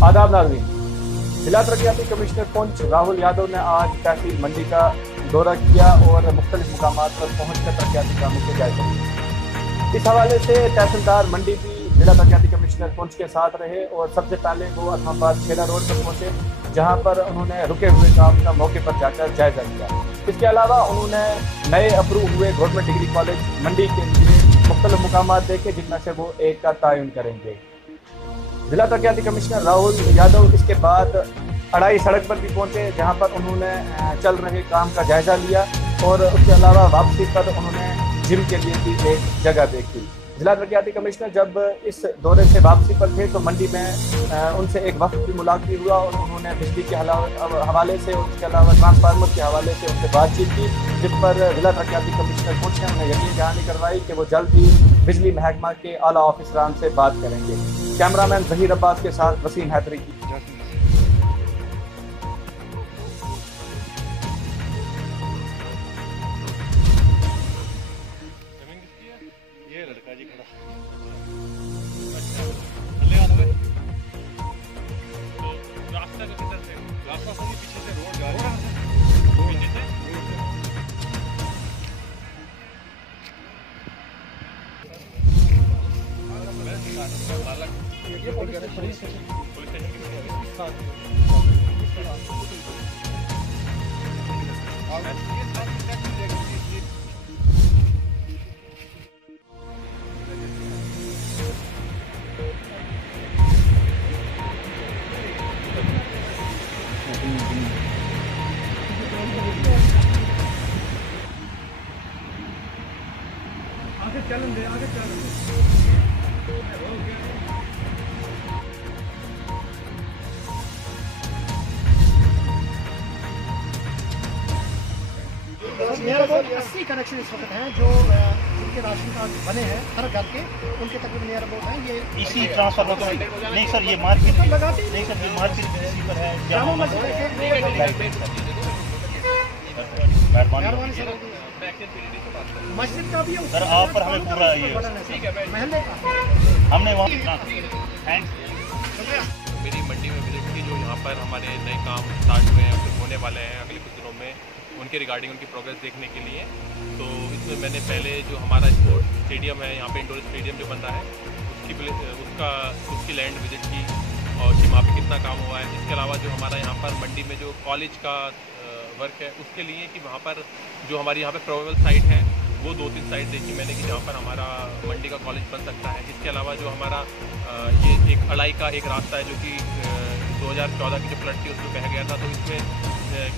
आदाब नाज़रीन, जिला तरक्याती कमिश्नर पुंछ राहुल यादव ने आज तहसील मंडी का दौरा किया और मुख्तलिफ मुकामात पर पहुंचकर तरक्याती कामों के जायजा लिया। इस हवाले से तहसीलदार मंडी भी जिला तरक्याती कमिश्नर पुंछ के साथ रहे और सबसे पहले वो अहमदाबाद खेड़ा रोड पर पहुंचे, जहां पर उन्होंने रुके हुए काम का मौके पर जाकर जायजा लिया। इसके अलावा उन्होंने नए अप्रूव हुए गवर्नमेंट डिग्री कॉलेज मंडी के लिए मुख्तलिफ मुकामात देखे, जिनमें से वो एक का तयन करेंगे। जिला तरक्याती कमिश्नर राहुल यादव इसके बाद अड़ाई सड़क पर भी पहुंचे, जहां पर उन्होंने चल रहे काम का जायजा लिया और उसके अलावा वापसी पर उन्होंने जिम के लिए भी एक जगह देखी। जिला तरक्याती कमिश्नर जब इस दौरे से वापसी पर थे तो मंडी में उनसे एक वक्त भी मुलाकात हुआ और उन्होंने बिजली के हवाले से और उसके अलावा ट्रांसफार्मर के हवाले से उनसे बातचीत की, जिस पर जिला तरक्याती कमिश्नर पुंछ ने उन्हें यकीन दहानी करवाई कि वो जल्द ही बिजली महकमा के आला ऑफिसरान से बात करेंगे। कैमरामैन जहीर अब्बास के साथ वसीम हैदरी की। ये लड़का जी खड़ा। अच्छा, ले आना भाई। तो रास्ता का किधर से? रास्ता से पीछे से रोड जा रही है। पीछे से ये पुलिस स्टेशन के साथ आगे चलन दे, आगे चलन दे। मेरा बहुत 80 कनेक्शन इस वक्त हैं जो जिनके राशन कार्ड बने हैं हर घर के, उनके तकरीबन नियर अबाउट हैं। ये इसी ट्रांसफर तो नहीं सर, ये मार्केट लगाते नहीं सर, ये मार्केट इसी पर है। जामा मस्जिद मेहरबानी सर, मस्जिद का भी है सर, आप पर हमें पूरा ये महल्ले का हमने वहाँ थैंक्स। मेरी मंडी में विजिट की, जो यहाँ पर हमारे नए काम स्टार्ट हुए हैं, फिर होने वाले हैं अगले कुछ दिनों में, उनके रिगार्डिंग उनकी प्रोग्रेस देखने के लिए। तो इसमें मैंने पहले जो हमारा स्पोर्ट्स स्टेडियम है, यहाँ पे इंडोर स्टेडियम जो बन रहा है, उसकी लैंड विजिट की और कि वहाँ पे कितना काम हुआ है। इसके अलावा जो हमारा यहाँ पर मंडी में जो कॉलेज का वर्क है, उसके लिए कि वहाँ पर जो हमारी यहाँ पे प्रोबेबल साइट है, वो 2-3 साइट देखी मैंने कि जहाँ पर हमारा मंडी का कॉलेज बन सकता है। इसके अलावा जो हमारा ये एक अड़ाई का एक रास्ता है, जो कि 2014 की जो फ्लड थी उसमें बह गया था, तो इसमें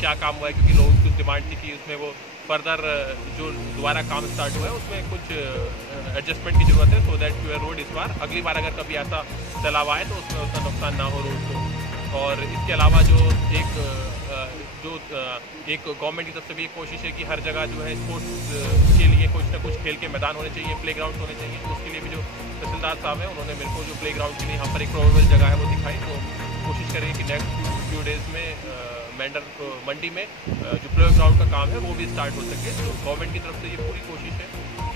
क्या काम हुआ है, क्योंकि लोगों की कुछ डिमांड थी कि उसमें वो फर्दर जो दोबारा काम स्टार्ट हुआ है उसमें कुछ एडजस्टमेंट की ज़रूरत है, सो दैट योर रोड इस बार अगली बार अगर कभी ऐसा सैलाब आए तो उसमें उतना नुकसान ना हो रोड को। और इसके अलावा जो एक गवर्नमेंट की तरफ से भी एक कोशिश है कि हर जगह जो है स्पोर्ट्स के लिए कुछ ना कुछ खेल के मैदान होने चाहिए, प्ले ग्राउंड होने चाहिए। तो उसके लिए भी जो तहसीलदार साहब हैं, उन्होंने मेरे को जो प्ले ग्राउंड के लिए यहाँ पर एक प्रोबेबल जगह है वो दिखाई। तो कोशिश करेंगे कि नेक्स्ट फ्यू डेज़ में मंडी में जो प्ले ग्राउंड का काम है वो भी स्टार्ट हो सके। तो गवर्नमेंट की तरफ से ये पूरी कोशिश है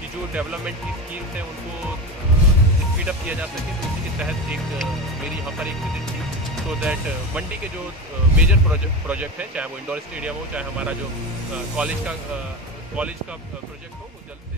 कि जो डेवलपमेंट की स्कीम्स हैं उनको स्पीड अप किया जा सके। तो इसी के तहत मेरी यहाँ पर एक विजिट थी, सो दैट मंडी के जो मेजर प्रोजेक्ट है, चाहे वो इंडोर स्टेडियम हो, चाहे हमारा जो कॉलेज का प्रोजेक्ट हो, वो जल्द से